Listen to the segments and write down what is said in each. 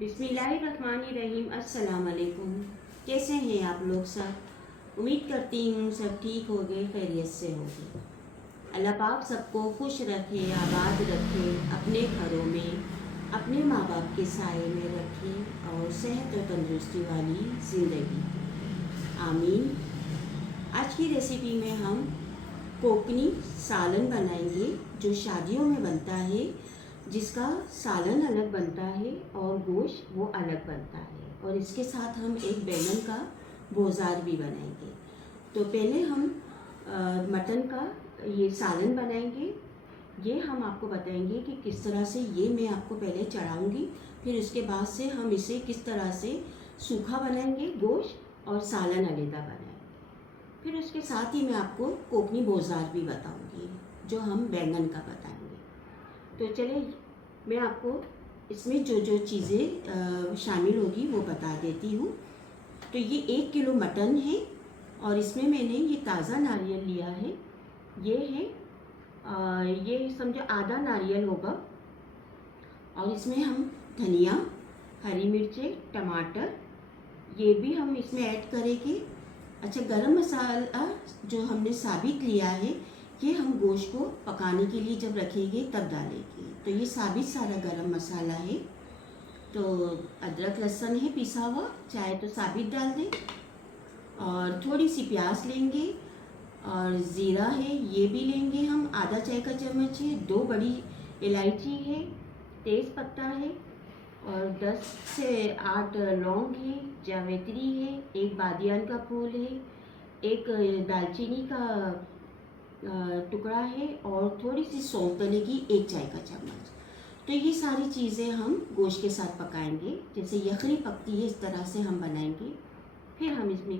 बिस्मिल्लाहिर्रहमानिर्रहीम। अस्सलाम वालेकुम। कैसे हैं आप लोग सब? उम्मीद करती हूँ सब ठीक होंगे, खैरियत से होंगे। अल्लाह पाक सबको खुश रखे, आबाद रखे, अपने घरों में अपने माँ बाप के साए में रखे और सेहत और तंदुरुस्ती वाली ज़िंदगी। आमीन। आज की रेसिपी में हम कोकनी सालन बनाएंगे, जो शादियों में बनता है, जिसका सालन अलग बनता है और गोश्त वो अलग बनता है। और इसके साथ हम एक बैंगन का बोजार भी बनाएंगे। तो पहले हम मटन का ये सालन बनाएंगे। ये हम आपको बताएंगे कि किस तरह से ये मैं आपको पहले चढ़ाऊंगी, फिर उसके बाद से हम इसे किस तरह से सूखा बनाएंगे गोश्त और सालन अलग बनाएंगे। फिर उसके साथ ही मैं आपको कोकनी बोजार भी बताऊंगी, जो हम बैंगन का बताएंगे। तो चलिए मैं आपको इसमें जो जो चीज़ें शामिल होगी वो बता देती हूँ। तो ये 1 किलो मटन है और इसमें मैंने ये ताज़ा नारियल लिया है। ये है ये समझो आधा नारियल होगा। और इसमें हम धनिया, हरी मिर्चें, टमाटर ये भी हम इसमें ऐड करेंगे। अच्छा, गरम मसाला जो हमने साबित लिया है, ये हम गोश्त को पकाने के लिए जब रखेंगे तब डालेंगे। तो ये साबित सारा गरम मसाला है। तो अदरक लहसुन है पिसा हुआ, चाहे तो साबित डाल दें। और थोड़ी सी प्याज लेंगे और ज़ीरा है, ये भी लेंगे हम, आधा चाय का चम्मच है। 2 बड़ी इलायची है, तेज़ पत्ता है और 10 से 8 लौंग है, जावित्री है, 1 बादियान का फूल है, 1 दालचीनी का टुकड़ा है और थोड़ी सी सौंफ डलेगी, 1 चाय का चम्मच। तो ये सारी चीज़ें हम गोश्त के साथ पकाएंगे, जैसे यखनी पकती है इस तरह से हम बनाएंगे। फिर हम इसमें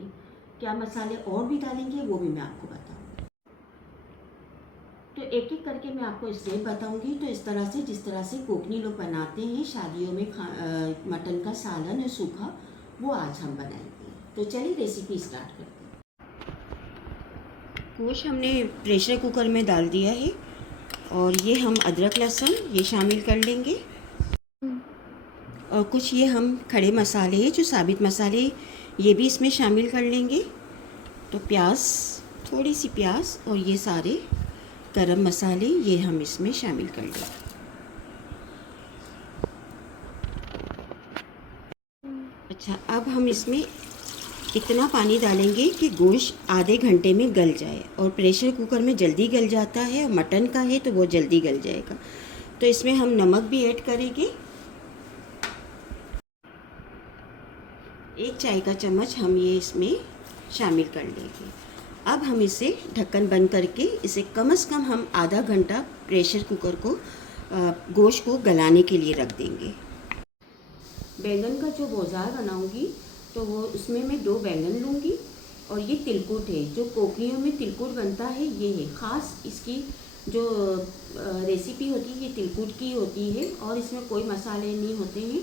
क्या मसाले और भी डालेंगे वो भी मैं आपको बताऊँगी। तो एक एक करके मैं आपको स्टेप बताऊंगी। तो इस तरह से जिस तरह से कोकनी लोग बनाते हैं शादियों में मटन का सालन और सूखा, वो आज हम बनाएंगे। तो चलिए रेसिपी स्टार्ट करते हैं। गोश्त हमने प्रेशर कुकर में डाल दिया है और ये हम अदरक लहसुन ये शामिल कर लेंगे। और कुछ ये हम खड़े मसाले हैं, जो साबित मसाले, ये भी इसमें शामिल कर लेंगे। तो प्याज, थोड़ी सी प्याज और ये सारे गरम मसाले ये हम इसमें शामिल कर लेंगे। अच्छा, अब हम इसमें इतना पानी डालेंगे कि गोश्त आधे घंटे में गल जाए। और प्रेशर कुकर में जल्दी गल जाता है और मटन का है तो वो जल्दी गल जाएगा। तो इसमें हम नमक भी ऐड करेंगे, 1 चाय का चम्मच हम ये इसमें शामिल कर लेंगे। अब हम इसे ढक्कन बंद करके इसे कम से कम हम आधा घंटा प्रेशर कुकर को गोश्त को गलाने के लिए रख देंगे। बैंगन का जो बोजार बनाऊंगी तो वो उसमें मैं 2 बैंगन लूँगी। और ये तिलकुट है, जो कोकनियों में तिलकुट बनता है, ये है ख़ास। इसकी जो रेसिपी होती है ये तिलकुट की होती है और इसमें कोई मसाले नहीं होते हैं।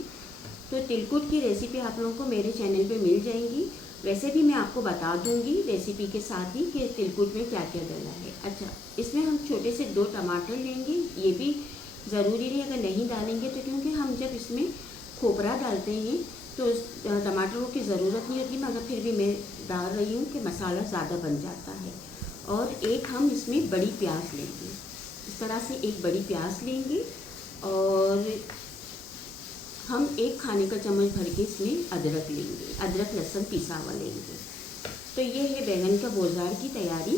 तो तिलकुट की रेसिपी आप लोगों को मेरे चैनल पे मिल जाएंगी। वैसे भी मैं आपको बता दूंगी रेसिपी के साथ ही कि तिलकुट में क्या क्या डालना है। अच्छा, इसमें हम छोटे से 2 टमाटर लेंगे। ये भी ज़रूरी नहीं अगर नहीं डालेंगे तो, क्योंकि हम जब इसमें खोपरा डालते हैं तो टमाटरों की ज़रूरत नहीं होती, मगर फिर भी मैं डाल रही हूँ कि मसाला ज़्यादा बन जाता है। और एक हम इसमें बड़ी प्याज लेंगे, इस तरह से 1 बड़ी प्याज लेंगे। और हम 1 खाने का चम्मच भर के इसमें अदरक लेंगे, अदरक लहसुन पिसा हुआ लेंगे। तो ये है बैंगन का बोजार की तैयारी।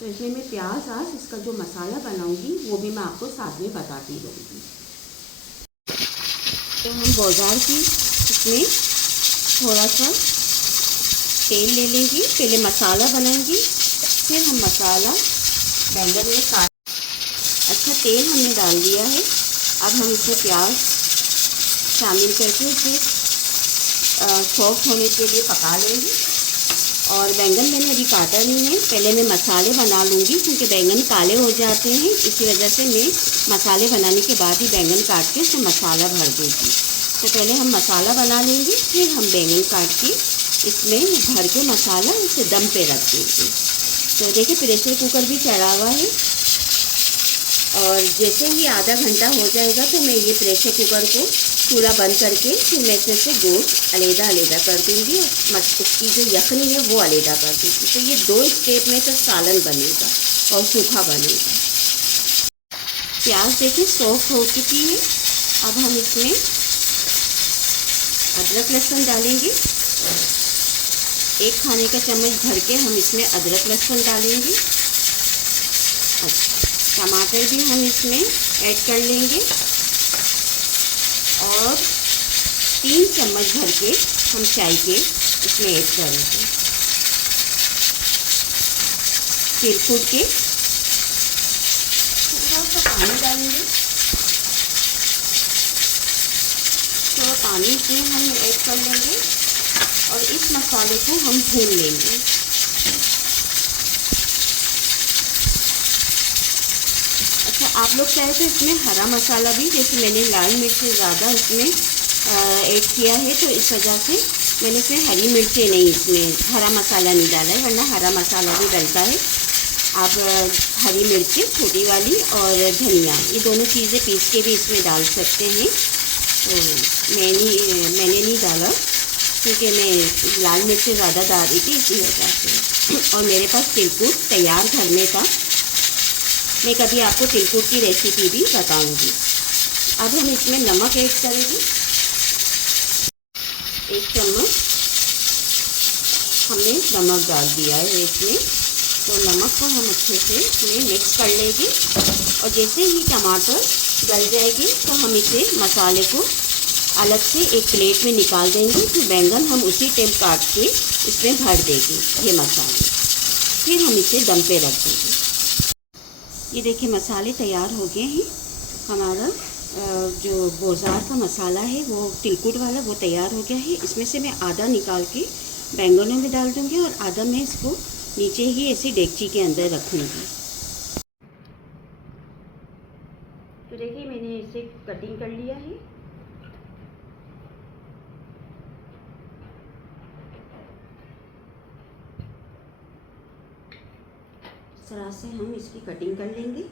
तो इसमें मैं प्याज आज इसका जो मसाला बनाऊंगी वो भी मैं आपको साथ में बताती रहूँगी। तो हम बोजार की इसमें थोड़ा सा तेल ले लेंगे, पहले मसाला बनाएंगे, फिर हम मसाला बैंगन में काट। अच्छा, तेल हमने डाल दिया है। अब हम इसमें प्याज शामिल करके इसे सॉफ्ट होने के लिए पका लेंगे। और बैंगन मैंने अभी काटा नहीं है, पहले मैं मसाले बना लूँगी, क्योंकि बैंगन काले हो जाते हैं, इसी वजह से मैं मसाले बनाने के बाद ही बैंगन काट के उसमें मसाला भर दूँगी। तो पहले हम मसाला बना लेंगे, फिर हम बैंगन काट के इसमें भर के मसाला इसे दम पे रख देंगे। तो देखिए प्रेशर कुकर भी चढ़ा हुआ है और जैसे ही आधा घंटा हो जाएगा तो मैं ये प्रेशर कुकर को चूल्हा बंद करके फिर मैं इसमें से गोश्त अलग कर दूँगी और इसकी जो यखनी है वो अलग कर दूँगी। तो ये 2 स्टेप में तो सालन बनेगा और सूखा बनेगा। प्याज देखिए सॉफ्ट हो चुकी है। अब हम इसमें अदरक लहसुन डालेंगे। 1 खाने का चम्मच भर के हम इसमें अदरक लहसुन डालेंगे। अच्छा, टमाटर भी हम इसमें ऐड कर लेंगे और 3 चम्मच भर के हम चाय के इसमें ऐड करेंगे। फिर कूट के थोड़ा सा पानी डालेंगे। थोड़ा पानी इसमें हम ऐड कर लेंगे और इस मसाले को हम भून लेंगे। अच्छा, आप लोग चाहे तो इसमें हरा मसाला भी, जैसे मैंने लाल मिर्च ज़्यादा इसमें ऐड किया है तो इस वजह से मैंने इसमें हरी मिर्चें नहीं, इसमें हरा मसाला नहीं डाला है, वरना हरा मसाला भी डलता है। आप हरी मिर्चें छोटी वाली और धनिया, ये दोनों चीज़ें पीस के भी इसमें डाल सकते हैं। तो मैंने नहीं डाला क्योंकि मैं लाल मिर्चें ज़्यादा डाल रही थी इसी वजह से। और मेरे पास तिलकुट तैयार घर में था, मैं कभी आपको तिलकुट की रेसिपी भी बताऊंगी। अब हम इसमें नमक ऐड करेंगे। 1 चम्मच हमने नमक डाल दिया है इसमें। तो नमक को हम अच्छे से इसमें मिक्स कर लेंगे और जैसे ही टमाटर गल जाएगी तो हम इसे मसाले को अलग से एक प्लेट में निकाल देंगे। फिर बैंगन हम उसी टाइम काट के इसमें भर देंगे ये मसाले। फिर हम इसे दम पे रख देंगे। ये देखिए मसाले तैयार हो गए हैं। हमारा जो बाज़ार का मसाला है वो तिलकुट वाला वो तैयार हो गया है। इसमें से मैं आधा निकाल के बैंगनों में डाल दूँगी और आधा मैं इसको नीचे ही ऐसी डेगची के अंदर रखूँगी। तो देखिए मैंने इसे कटिंग कर लिया है। इस तरह से हम इसकी कटिंग कर लेंगे।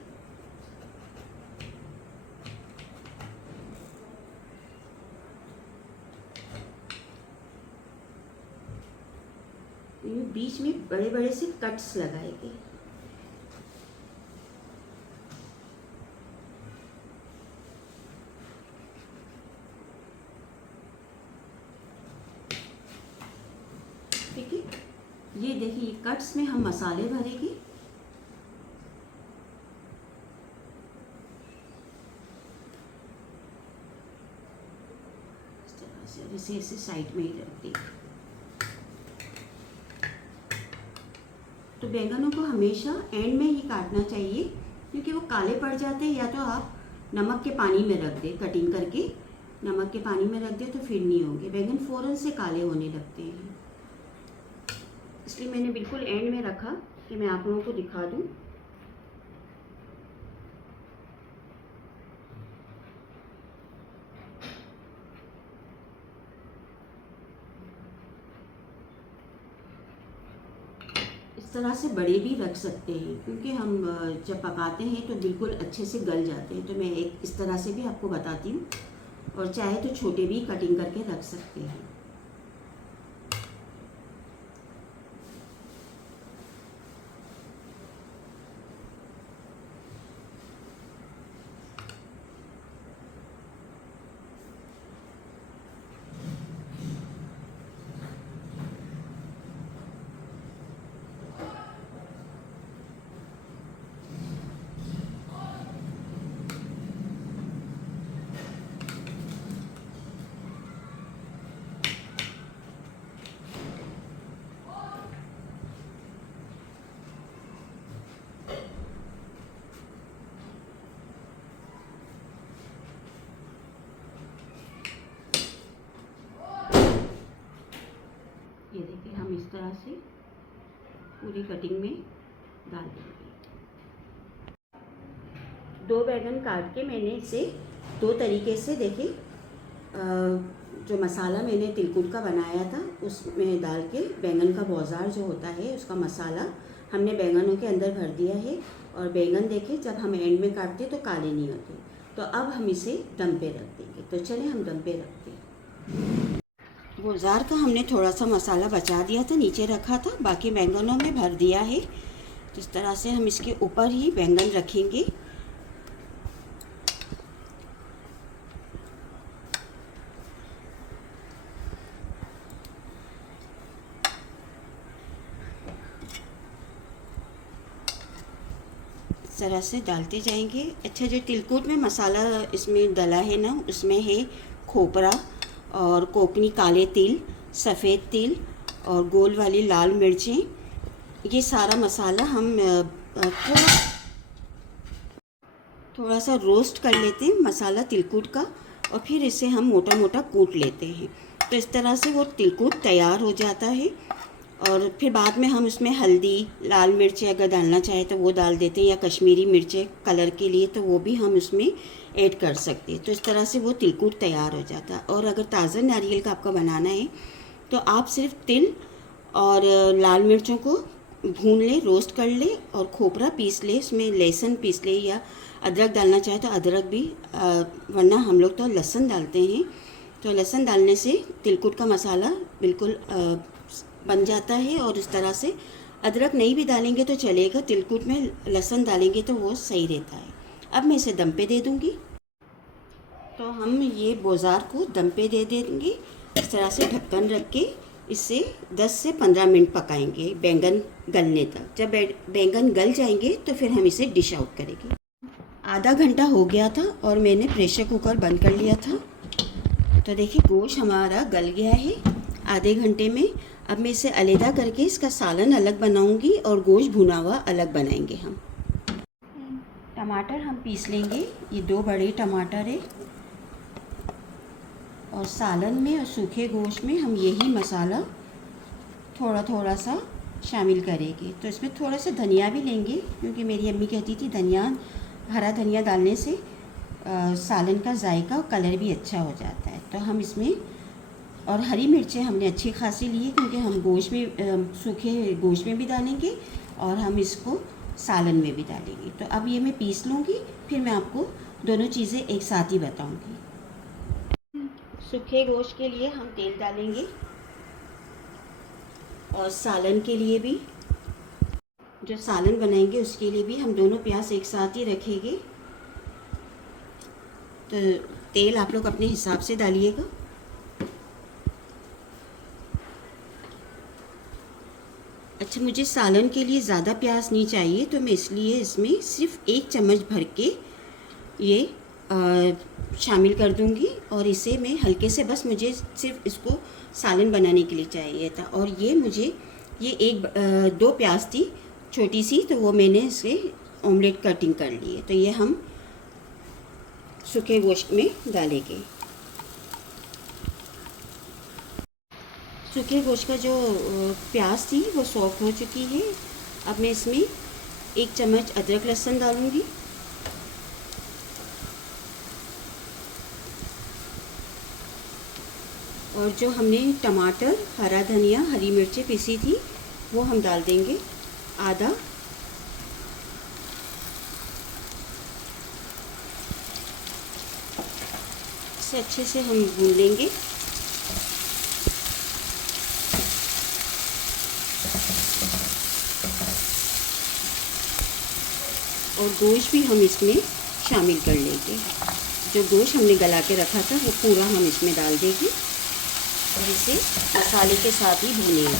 बीच में बड़े बड़े से कट्स लगाएंगे। ठीक है, ये देखिए कट्स में हम मसाले भरेंगे। इस तरह से इसे साइड में ही रख देंगे। तो बैंगनों को हमेशा एंड में ही काटना चाहिए क्योंकि वो काले पड़ जाते हैं। या तो आप नमक के पानी में रख दें, कटिंग करके नमक के पानी में रख दें तो फिर नहीं होंगे। बैंगन फ़ौरन से काले होने लगते हैं, इसलिए मैंने बिल्कुल एंड में रखा कि मैं आप लोगों को दिखा दूँ। इस तरह से बड़े भी रख सकते हैं क्योंकि हम जब पकाते हैं तो बिल्कुल अच्छे से गल जाते हैं। तो मैं एक इस तरह से भी आपको बताती हूँ और चाहे तो छोटे भी कटिंग करके रख सकते हैं। ये देखिए हम इस तरह से पूरी कटिंग में डाल देंगे। 2 बैंगन काट के मैंने इसे 2 तरीके से देखिए जो मसाला मैंने तिलकुट का बनाया था उसमें डाल के बैंगन का बाज़ार जो होता है उसका मसाला हमने बैंगनों के अंदर भर दिया है। और बैंगन देखिए जब हम एंड में काटते तो काले नहीं होते। तो अब हम इसे दम पे रख देंगे। तो चलिए हम दम पे रखते हैं। गुलजार का हमने थोड़ा सा मसाला बचा दिया था, नीचे रखा था, बाकी बैंगनों में भर दिया है। तो इस तरह से हम इसके ऊपर ही बैंगन रखेंगे। इस तरह से डालते जाएंगे। अच्छा, जो तिलकुट में मसाला इसमें डला है ना, उसमें है खोपरा और कोकनी काले तिल, सफ़ेद तिल और गोल वाली लाल मिर्चें। ये सारा मसाला हम थोड़ा सा रोस्ट कर लेते हैं मसाला तिलकुट का, और फिर इसे हम मोटा मोटा कूट लेते हैं। तो इस तरह से वो तिलकुट तैयार हो जाता है। और फिर बाद में हम उसमें हल्दी, लाल मिर्चें अगर डालना चाहे तो वो डाल देते हैं, या कश्मीरी मिर्चें कलर के लिए तो वो भी हम उसमें ऐड कर सकते हैं। तो इस तरह से वो तिलकुट तैयार हो जाता है। और अगर ताज़ा नारियल का आपका बनाना है तो आप सिर्फ तिल और लाल मिर्चों को भून ले, रोस्ट कर ले, और खोपरा पीस ले, उसमें लहसुन पीस ले, या अदरक डालना चाहे तो अदरक भी, वरना हम लोग तो लहसुन डालते हैं। तो लहसुन डालने से तिलकुट का मसाला बिल्कुल बन जाता है। और इस तरह से अदरक नहीं भी डालेंगे तो चलेगा, तिलकुट में लहसुन डालेंगे तो वो सही रहता है। अब मैं इसे दम पे दे दूँगी। तो हम ये बोजार को दम पे दे देंगे। इस तरह से ढक्कन रख के इसे 10 से 15 मिनट पकाएंगे बैंगन गलने तक। जब बैंगन गल जाएंगे तो फिर हम इसे डिश आउट करेंगे। आधा घंटा हो गया था और मैंने प्रेशर कुकर बंद कर लिया था। तो देखिए गोश्त हमारा गल गया है आधे घंटे में। अब मैं इसे अलग करके इसका सालन अलग बनाऊंगी और गोश्त भुना हुआ अलग बनाएंगे हम। टमाटर हम पीस लेंगे, ये 2 बड़े टमाटर है। और सालन में और सूखे गोश्त में हम यही मसाला थोड़ा थोड़ा सा शामिल करेंगे। तो इसमें थोड़ा सा धनिया भी लेंगे, क्योंकि मेरी अम्मी कहती थी हरा धनिया डालने से सालन का जायका और कलर भी अच्छा हो जाता है। तो हम इसमें, और हरी मिर्चें हमने अच्छी खासी ली है, क्योंकि हम गोश्त में, सूखे गोश्त में भी डालेंगे और हम इसको सालन में भी डालेंगे। तो अब ये मैं पीस लूँगी, फिर मैं आपको दोनों चीज़ें एक साथ ही बताऊँगी। सूखे गोश्त के लिए हम तेल डालेंगे, और सालन के लिए भी, जो सालन बनाएंगे उसके लिए भी हम दोनों प्याज एक साथ ही रखेंगे। तो तेल आप लोग अपने हिसाब से डालिएगा। अच्छा, मुझे सालन के लिए ज़्यादा प्याज नहीं चाहिए, तो मैं इसलिए इसमें सिर्फ 1 चम्मच भर के ये शामिल कर दूंगी। और इसे मैं हल्के से, बस मुझे सिर्फ इसको सालन बनाने के लिए चाहिए था। और ये मुझे, ये 2 प्याज थी छोटी सी, तो वो मैंने इसे ऑमलेट कटिंग कर ली है। तो ये हम सूखे गोश्त में डालेंगे। सूखे गोश्त का जो प्याज थी वो सॉफ्ट हो चुकी है। अब मैं इसमें 1 चम्मच अदरक लहसुन डालूंगी, और जो हमने टमाटर, हरा धनिया, हरी मिर्चें पीसी थी वो हम डाल देंगे आधा। इसे अच्छे से हम भून लेंगे। और गोश्त भी हम इसमें शामिल कर लेंगे। जो गोश्त हमने गला के रखा था वो पूरा हम इसमें डाल देंगे और इसे मसाले के साथ ही भूनेंगे।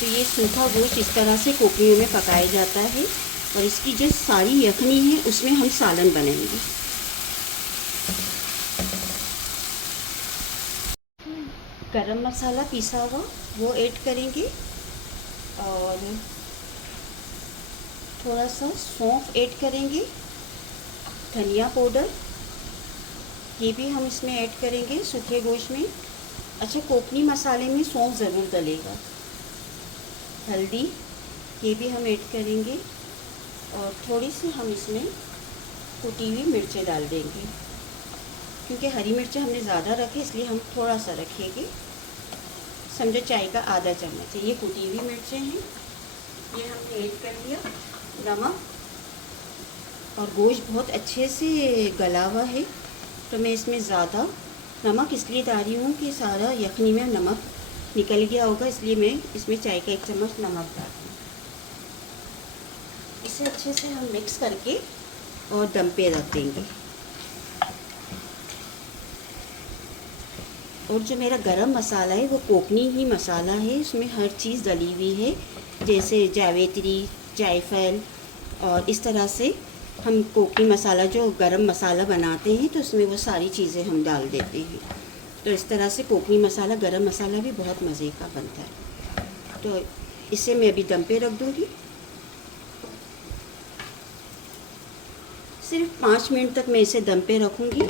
तो ये सूखा गोश्त इस तरह से कोकरियों में पकाया जाता है, और इसकी जो सारी यखनी है उसमें हम सालन बनाएंगे। गरम मसाला पिसा हुआ वो ऐड करेंगे, और थोड़ा सा सौंफ ऐड करेंगे, धनिया पाउडर ये भी हम इसमें ऐड करेंगे सूखे गोश्त में। अच्छा, कोकनी मसाले में सौंफ ज़रूर डलेगा। हल्दी ये भी हम ऐड करेंगे, और थोड़ी सी हम इसमें कुटी हुई मिर्चें डाल देंगे, क्योंकि हरी मिर्चें हमने ज़्यादा रखे इसलिए हम थोड़ा सा रखेंगे। समझो चाय का आधा चम्मच है। ये कुटी हुई मिर्चें हैं, ये हमने ऐड कर दिया। नमक, और गोश्त बहुत अच्छे से गला हुआ है, तो मैं इसमें ज़्यादा नमक इसलिए डाल रही हूँ कि सारा यखनी में नमक निकल गया होगा, इसलिए मैं इसमें चाय का 1 चम्मच नमक डाल दूँ। इसे अच्छे से हम मिक्स करके और दम पे रख देंगे। और जो मेरा गरम मसाला है वो कोकनी ही मसाला है, इसमें हर चीज़ डली हुई है, जैसे जावित्री, जायफल, और इस तरह से हम कोकनी मसाला जो गरम मसाला बनाते हैं तो उसमें वो सारी चीज़ें हम डाल देते हैं। तो इस तरह से कोकनी मसाला, गरम मसाला भी बहुत मज़े का बनता है। तो इसे मैं अभी दम पे रख दूँगी। सिर्फ 5 मिनट तक मैं इसे दम पे रखूँगी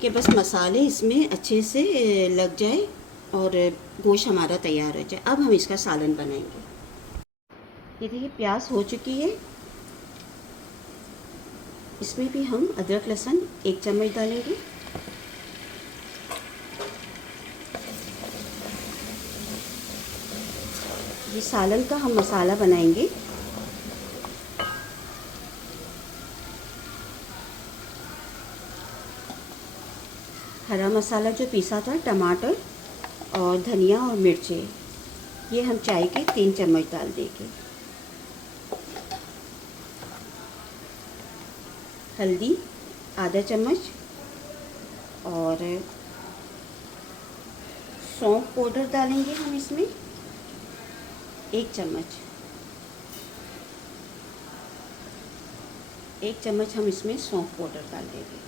कि बस मसाले इसमें अच्छे से लग जाए और गोश्त हमारा तैयार हो जाए। अब हम इसका सालन बनाएंगे। ये देखिए प्याज हो चुकी है, इसमें भी हम अदरक लहसुन 1 चम्मच डालेंगे। ये सालन का हम मसाला बनाएंगे। हरा मसाला जो पीसा था, टमाटर और धनिया और मिर्चें, ये हम चाय के 3 चम्मच डाल देंगे। हल्दी आधा चम्मच, और सौंफ पाउडर डालेंगे हम इसमें 1 चम्मच। 1 चम्मच हम इसमें सौंफ पाउडर डाल देंगे।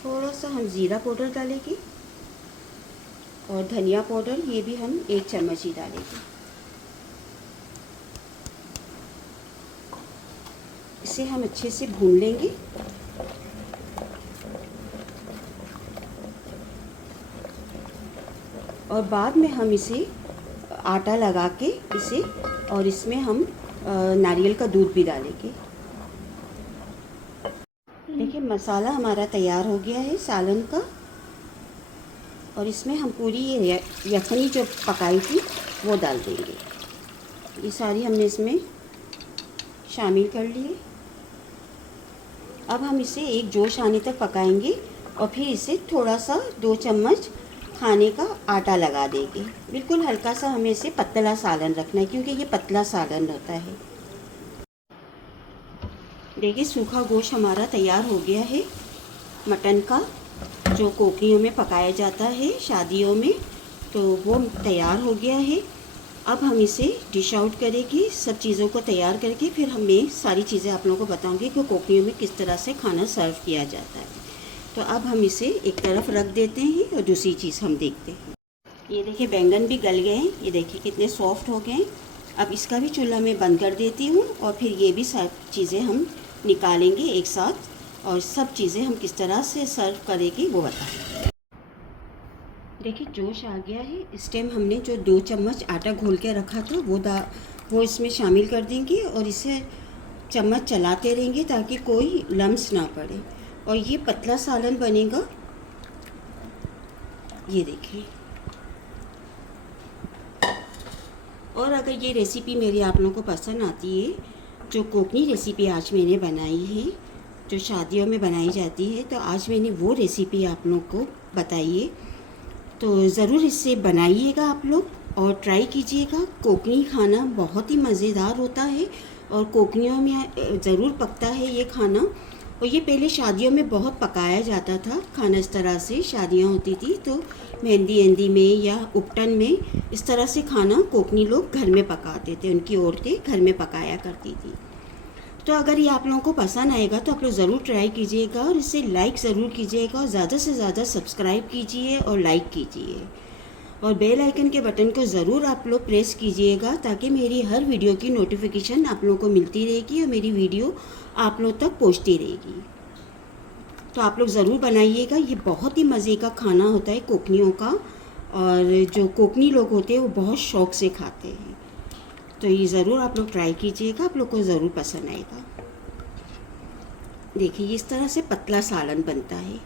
थोड़ा सा हम ज़ीरा पाउडर डालेंगे, और धनिया पाउडर ये भी हम 1 चम्मच ही डालेंगे। इसे हम अच्छे से भून लेंगे। और बाद में हम इसे आटा लगा के इसे, और इसमें हम नारियल का दूध भी डालेंगे। देखिए मसाला हमारा तैयार हो गया है सालन का, और इसमें हम पूरी ये यखनी जो पकाई थी वो डाल देंगे। ये सारी हमने इसमें शामिल कर लिए। अब हम इसे एक जोश आने तक पकाएंगे, और फिर इसे थोड़ा सा 2 चम्मच खाने का आटा लगा देंगे। बिल्कुल हल्का सा हमें इसे पतला सालन रखना है, क्योंकि ये पतला सालन होता है। देखिए सूखा गोश्त हमारा तैयार हो गया है, मटन का, जो कोकरियों में पकाया जाता है शादियों में, तो वो तैयार हो गया है। अब हम इसे डिश आउट करेंगे, सब चीज़ों को तैयार करके फिर मैं सारी चीज़ें आप लोगों को बताऊंगी कि कोकरियों में किस तरह से खाना सर्व किया जाता है। तो अब हम इसे एक तरफ रख देते हैं और दूसरी चीज़ हम देखते हैं। ये देखिए बैंगन भी गल गए हैं, ये देखिए कितने सॉफ्ट हो गए हैं। अब इसका भी चूल्हा मैं बंद कर देती हूँ, और फिर ये भी सब चीज़ें हम निकालेंगे एक साथ, और सब चीज़ें हम किस तरह से सर्व करेंगे वो बताएंगे। देखिए जोश आ गया है। इस टाइम हमने जो 2 चम्मच आटा घोल के रखा था वो इसमें शामिल कर देंगे, और इसे चम्मच चलाते रहेंगे ताकि कोई लम्स ना पड़े, और ये पतला सालन बनेगा। ये देखिए। और अगर ये रेसिपी मेरी आप लोगों को पसंद आती है, जो कोकनी रेसिपी आज मैंने बनाई है, जो शादियों में बनाई जाती है, तो आज मैंने वो रेसिपी आप लोग को बताई है। तो ज़रूर इससे बनाइएगा आप लोग और ट्राई कीजिएगा। कोकनी खाना बहुत ही मज़ेदार होता है, और कोकनियों में ज़रूर पकता है ये खाना। और ये पहले शादियों में बहुत पकाया जाता था खाना। इस तरह से शादियाँ होती थी तो मेहंदी में या उपटन में इस तरह से खाना कोकनी लोग घर में पकाते थे, उनकी औरतें घर में पकाया करती थी। तो अगर ये आप लोगों को पसंद आएगा तो आप लोग ज़रूर ट्राई कीजिएगा, और इसे लाइक ज़रूर कीजिएगा, और ज़्यादा से ज़्यादा सब्सक्राइब कीजिए और लाइक कीजिए, और बेल आइकन के बटन को ज़रूर आप लोग प्रेस कीजिएगा, ताकि मेरी हर वीडियो की नोटिफिकेशन आप लोगों को मिलती रहेगी और मेरी वीडियो आप लोग तक पहुंचती रहेगी। तो आप लोग ज़रूर बनाइएगा। ये बहुत ही मज़े का खाना होता है कोकनियों का, और जो कोकनी लोग होते हैं वो बहुत शौक़ से खाते हैं। तो ये ज़रूर आप लोग ट्राई कीजिएगा, आप लोग को ज़रूर पसंद आएगा। देखिए इस तरह से पतला सालन बनता है,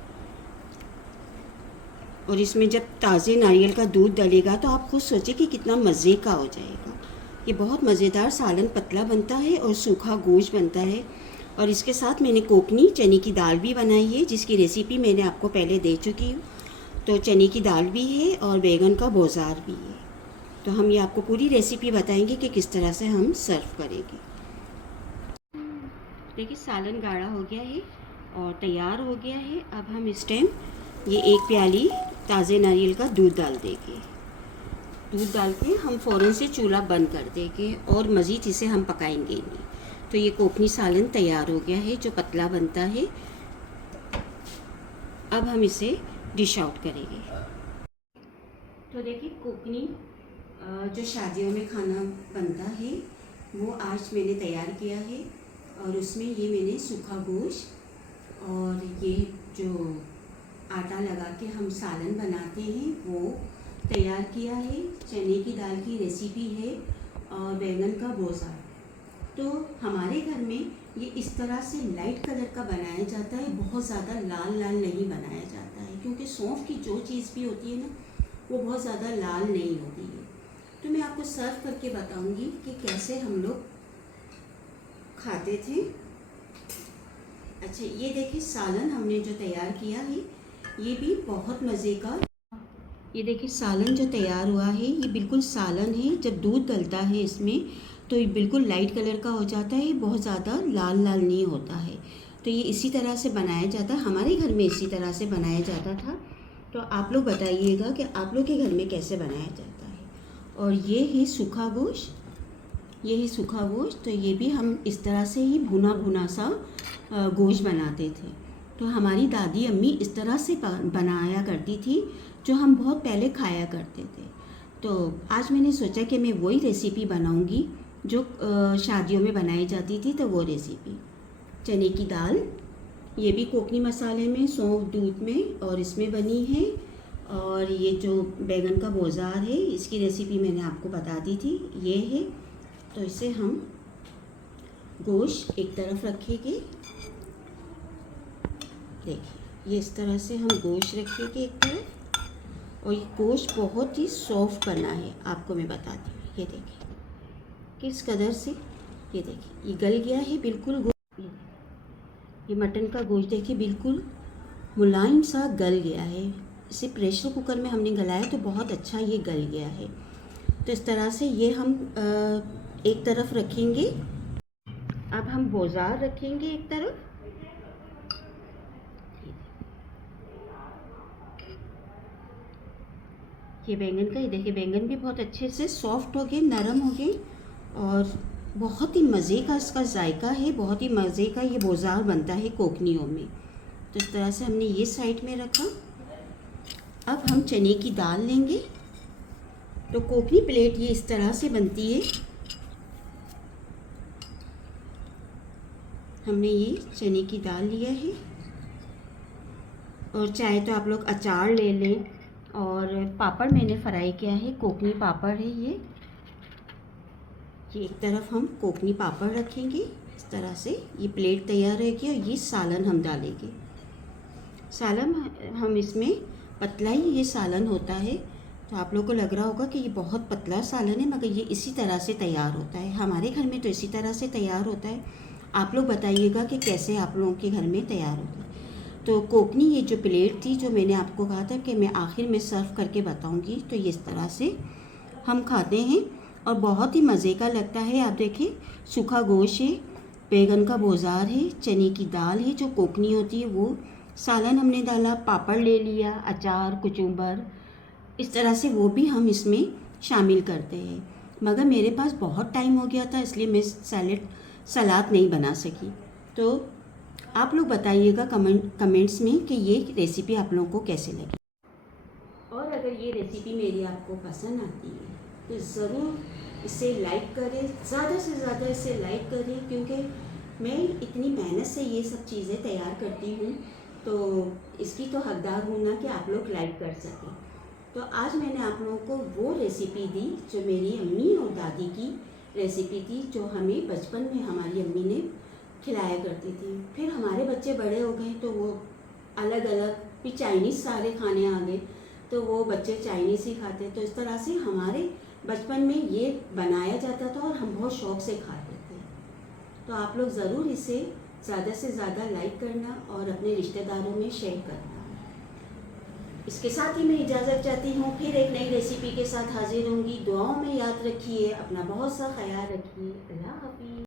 और इसमें जब ताज़े नारियल का दूध डलेगा तो आप खुद सोचिए कि कितना मज़े का हो जाएगा। ये बहुत मज़ेदार सालन पतला बनता है और सूखा गोश्त बनता है। और इसके साथ मैंने कोकनी चने की दाल भी बनाई है, जिसकी रेसिपी मैंने आपको पहले दे चुकी हूँ। तो चने की दाल भी है और बैगन का बोजार भी है। तो हम ये आपको पूरी रेसिपी बताएंगे कि किस तरह से हम सर्व करेंगे। देखिए सालन गाढ़ा हो गया है और तैयार हो गया है। अब हम इस टाइम ये 1 प्याली ताज़े नारियल का दूध डाल देंगे। दूध डाल के हम फ़ौरन से चूल्हा बंद कर देंगे और मज़ीद इसे हम पकाएंगे नहीं। तो ये कोकनी सालन तैयार हो गया है जो पतला बनता है। अब हम इसे डिश आउट करेंगे। तो देखिए कोकनी जो शादियों में खाना बनता है वो आज मैंने तैयार किया है। और उसमें ये मैंने सूखा गोश्त और ये जो आटा लगा के हम सालन बनाते हैं वो तैयार किया है। चने की दाल की रेसिपी है और बैंगन का बोजार। तो हमारे घर में ये इस तरह से लाइट कलर का बनाया जाता है, बहुत ज़्यादा लाल लाल नहीं बनाया जाता है, क्योंकि सौंफ की जो चीज़ भी होती है ना वो बहुत ज़्यादा लाल नहीं होती है। तो मैं आपको सर्व करके बताऊंगी कि कैसे हम लोग खाते थे। अच्छा ये देखिए सालन हमने जो तैयार किया है ये भी बहुत मज़े का। ये देखिए सालन जो तैयार हुआ है ये बिल्कुल सालन है। जब दूध डलता है इसमें तो ये बिल्कुल लाइट कलर का हो जाता है, बहुत ज़्यादा लाल लाल नहीं होता है। तो ये इसी तरह से बनाया जाता है, हमारे घर में इसी तरह से बनाया जाता था। तो आप लोग बताइएगा कि आप लोग के घर में कैसे बनाया जाता है। और ये है सूखा गोश्त, ये है सूखा गोश्त। तो ये भी हम इस तरह से ही भुना भुना सा गोश्त बनाते थे। तो हमारी दादी अम्मी इस तरह से बनाया करती थी, जो हम बहुत पहले खाया करते थे। तो आज मैंने सोचा कि मैं वही रेसिपी बनाऊंगी जो शादियों में बनाई जाती थी। तो वो रेसिपी चने की दाल, ये भी कोकनी मसाले में, सौंफ दूध में और इसमें बनी है। और ये जो बैगन का बोजार है इसकी रेसिपी मैंने आपको बता दी थी, ये है। तो इसे हम गोश्त एक तरफ रखेंगे। देखिए ये इस तरह से हम गोश्त रखेंगे एक तरफ। और ये गोश्त बहुत ही सॉफ्ट बना है, आपको मैं बताती हूँ। ये देखिए किस कदर से, ये देखिए ये गल गया है बिल्कुल। ये मटन का गोश्त देखिए बिल्कुल मुलायम सा गल गया है। इसे प्रेशर कुकर में हमने गलाया तो बहुत अच्छा ये गल गया है। तो इस तरह से ये हम एक तरफ रखेंगे। अब हम बोजार रखेंगे एक तरफ। ये बैंगन का, ये देखिए बैंगन भी बहुत अच्छे से सॉफ्ट हो गए, नरम हो गए और बहुत ही मज़े का इसका जायका है, बहुत ही मज़े का ये बोजार बनता है कोकनियों में। तो इस तरह से हमने ये साइड में रखा। अब हम चने की दाल लेंगे। तो कोकनी प्लेट ये इस तरह से बनती है। हमने ये चने की दाल लिया है और चाहे तो आप लोग अचार ले लें। और पापड़ मैंने फ्राई किया है, कोकनी पापड़ है ये एक तरफ हम कोकनी पापड़ रखेंगे इस तरह से। ये प्लेट तैयार रहेगी और ये सालन हम डालेंगे। सालन हम इसमें पतला ही ये सालन होता है। तो आप लोगों को लग रहा होगा कि ये बहुत पतला सालन है, मगर ये इसी तरह से तैयार होता है। हमारे घर में तो इसी तरह से तैयार होता है। आप लोग बताइएगा कि कैसे आप लोगों के घर में तैयार होता है। तो कोकनी ये जो प्लेट थी, जो मैंने आपको कहा था कि मैं आखिर में सर्व करके बताऊंगी, तो ये इस तरह से हम खाते हैं और बहुत ही मज़े का लगता है। आप देखिए सूखा गोश्त है, बैगन का बोजार है, चने की दाल है जो कोकनी होती है वो, सालन हमने डाला, पापड़ ले लिया, अचार, कुचुम्बर, इस तरह से वो भी हम इसमें शामिल करते हैं। मगर मेरे पास बहुत टाइम हो गया था इसलिए मैं सलाद नहीं बना सकी। तो आप लोग बताइएगा कमेंट्स में कि ये रेसिपी आप लोगों को कैसे लगी। और अगर ये रेसिपी मेरी आपको पसंद आती है तो ज़रूर इसे लाइक करें, ज़्यादा से ज़्यादा इसे लाइक करें, क्योंकि मैं इतनी मेहनत से ये सब चीज़ें तैयार करती हूँ तो इसकी तो हकदार हूँ ना कि आप लोग लाइक कर सकें। तो आज मैंने आप लोगों को वो रेसिपी दी जो मेरी अम्मी और दादी की रेसिपी थी, जो हमें बचपन में हमारी अम्मी ने खिलाया करती थी। फिर हमारे बच्चे बड़े हो गए तो वो अलग अलग, फिर चाइनीज़ सारे खाने आ गए तो वो बच्चे चाइनीज़ ही खाते। तो इस तरह से हमारे बचपन में ये बनाया जाता था और हम बहुत शौक़ से खाते थे। तो आप लोग ज़रूर इसे ज़्यादा से ज़्यादा लाइक करना और अपने रिश्तेदारों में शेयर करना। इसके साथ ही मैं इजाज़त चाहती हूँ, फिर एक नई रेसिपी के साथ हाजिर होंगी। दुआओं में याद रखिए, अपना बहुत सा ख्याल रखिए। अल्लाह हाफ़िज़।